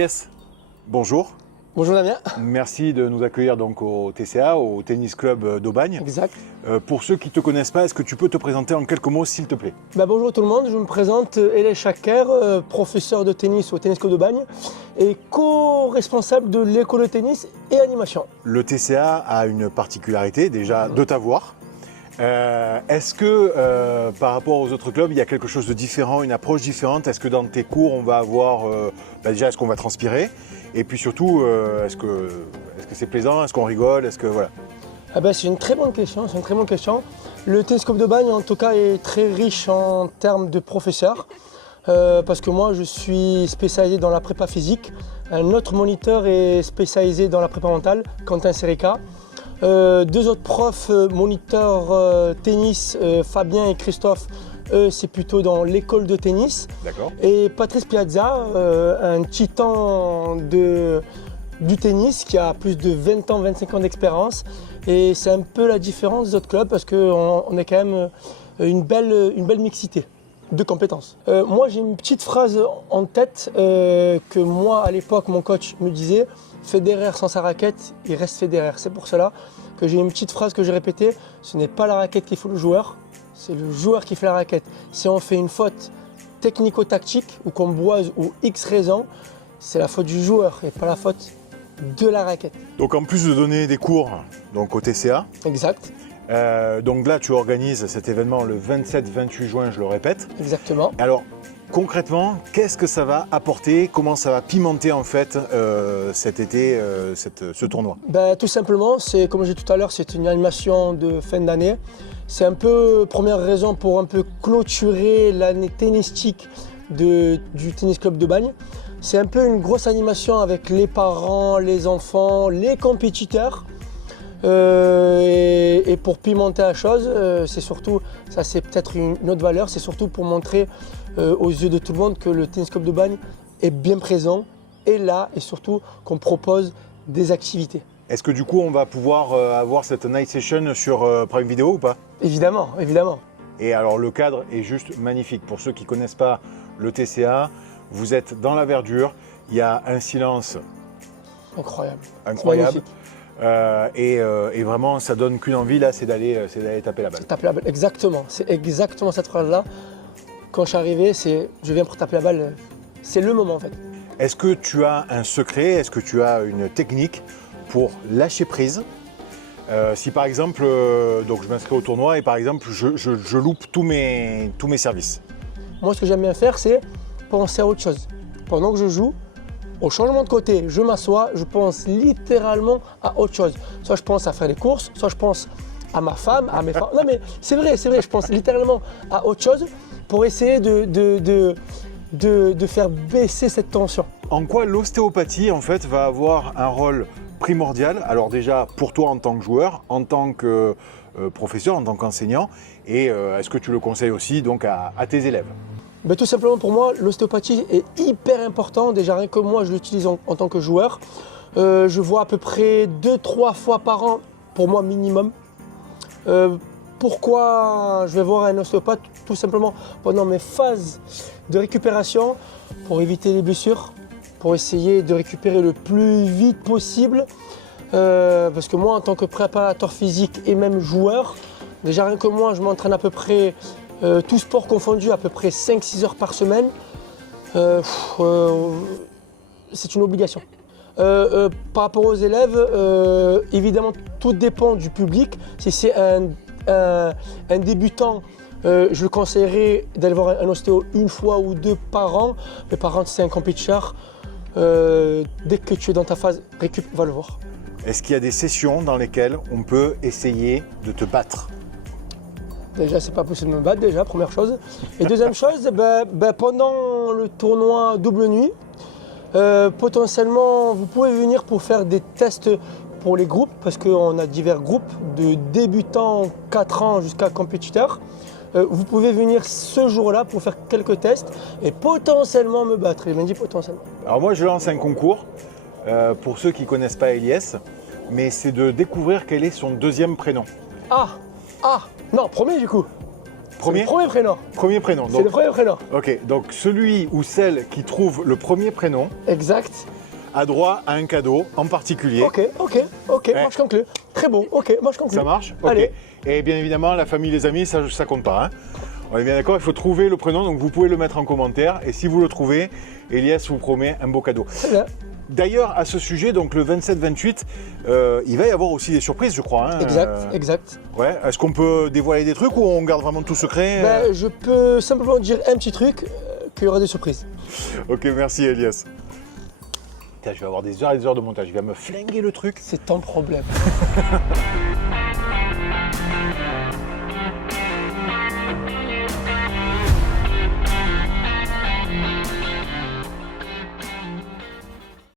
Eliès, bonjour. Bonjour Damien. Merci de nous accueillir donc au TCA, au Tennis Club d'Aubagne. Exact. Pour ceux qui ne te connaissent pas, est-ce que tu peux te présenter en quelques mots s'il te plaît? Bonjour tout le monde, je me présente Eliès Chaker, professeur de tennis au Tennis Club d'Aubagne et co-responsable de l'école de tennis et animation. Le TCA a une particularité déjà de t'avoir. Est-ce que par rapport aux autres clubs, il y a quelque chose de différent, une approche différente? Est-ce que dans tes cours, on va avoir, déjà, est-ce qu'on va transpirer? Et puis surtout, est-ce que c'est plaisant? Est-ce qu'on rigole? Est-ce que voilà? C'est une très bonne question, Le Tennis Club d'Aubagne, en tout cas, est très riche en termes de professeurs. Parce que moi, je suis spécialisé dans la prépa physique. Un autre moniteur est spécialisé dans la prépa mentale, Quentin Serica. Deux autres profs moniteurs tennis, Fabien et Christophe, eux c'est plutôt dans l'école de tennis. D'accord. Et Patrice Piazza, un titan du tennis qui a plus de 20 ans, 25 ans d'expérience. Et c'est un peu la différence des autres clubs parce qu'on a quand même une belle mixité de compétences. Moi j'ai une petite phrase en tête que moi à l'époque mon coach me disait: Federer sans sa raquette, il reste Federer. C'est pour cela que j'ai une petite phrase que j'ai répétée: ce n'est pas la raquette qui fait le joueur, c'est le joueur qui fait la raquette. Si on fait une faute technico-tactique ou qu'on boise ou X raison, c'est la faute du joueur et pas la faute de la raquette. Donc en plus de donner des cours donc au TCA, Exact. donc là tu organises cet événement le 27-28 juin, je le répète. Exactement. Alors concrètement, qu'est-ce que ça va apporter? Comment ça va pimenter en fait cet été ce tournoi? Tout simplement, c'est comme j'ai dit tout à l'heure, c'est une animation de fin d'année. C'est un peu première raison pour un peu clôturer l'année tennistique du Tennis Club d'Aubagne. C'est un peu une grosse animation avec les parents, les enfants, les compétiteurs. Et pour pimenter la chose, c'est surtout, ça c'est peut-être une autre valeur, c'est surtout pour montrer aux yeux de tout le monde que le Tennis Club d'Aubagne est bien présent, est là et surtout qu'on propose des activités. Est-ce que du coup on va pouvoir avoir cette night session sur Prime Video ou pas? Évidemment, évidemment. Et alors le cadre est juste magnifique. Pour ceux qui ne connaissent pas le TCA, vous êtes dans la verdure, il y a un silence Incroyable. incroyable. Et vraiment, ça donne qu'une envie là, c'est d'aller taper la balle. Taper la balle, exactement. C'est exactement cette phrase-là. Quand je suis arrivé, c'est je viens pour taper la balle. C'est le moment en fait. Est-ce que tu as un secret? Est-ce que tu as une technique pour lâcher prise? Si par exemple, donc je m'inscris au tournoi et par exemple, je loupe tous mes services. Moi, ce que j'aime bien faire, c'est penser à autre chose. Pendant que je joue, au changement de côté, je m'assois, je pense littéralement à autre chose. Soit je pense à faire des courses, soit je pense à ma femme, à mes parents. Non mais c'est vrai, je pense littéralement à autre chose pour essayer de faire baisser cette tension. En quoi l'ostéopathie en fait va avoir un rôle primordial? Alors déjà pour toi en tant que joueur, en tant que professeur, en tant qu'enseignant, et est-ce que tu le conseilles aussi donc à tes élèves? Tout simplement pour moi, l'ostéopathie est hyper important. Déjà rien que moi, je l'utilise en tant que joueur. Je vois à peu près 2-3 fois par an, pour moi minimum. Pourquoi je vais voir un ostéopathe? Tout simplement pendant mes phases de récupération, pour éviter les blessures, pour essayer de récupérer le plus vite possible. Parce que moi, en tant que préparateur physique et même joueur, déjà rien que moi, je m'entraîne à peu près tout sport confondu, à peu près 5-6 heures par semaine. C'est une obligation. Par rapport aux élèves, évidemment, tout dépend du public. Si c'est un débutant, je le conseillerais d'aller voir un ostéo une fois ou deux par an. Mais par contre, si c'est un compétiteur, dès que tu es dans ta phase récup, va le voir. Est-ce qu'il y a des sessions dans lesquelles on peut essayer de te battre? Déjà, c'est pas possible de me battre, déjà, première chose. Et deuxième chose, pendant le tournoi double nuit, potentiellement, vous pouvez venir pour faire des tests pour les groupes, parce qu'on a divers groupes, de débutants 4 ans jusqu'à compétiteurs. Vous pouvez venir ce jour-là pour faire quelques tests et potentiellement me battre. Il m'a dit potentiellement. Alors moi, je lance un concours pour ceux qui ne connaissent pas Eliès, mais c'est de découvrir quel est son deuxième prénom. Ah, non, premier du coup. Premier Le premier prénom. Premier prénom. C'est le premier prénom. Ok, donc celui ou celle qui trouve le premier prénom Exact. a droit à un cadeau en particulier. Ok, moi je conclue. Très bon, ok, moi je conclue. Ça marche? Ok. Allez. Et bien évidemment, la famille, les amis, ça compte pas. Hein. On est bien d'accord, il faut trouver le prénom, donc vous pouvez le mettre en commentaire. Et si vous le trouvez, Elias vous promet un beau cadeau. Très bien. D'ailleurs, à ce sujet, donc le 27-28, il va y avoir aussi des surprises, je crois. Hein. Exact. Ouais. Est-ce qu'on peut dévoiler des trucs ou on garde vraiment tout secret? Ben, je peux simplement dire un petit truc, qu'il y aura des surprises. Ok, merci Elias. Putain, je vais avoir des heures et des heures de montage. Il va me flinguer le truc. C'est ton problème.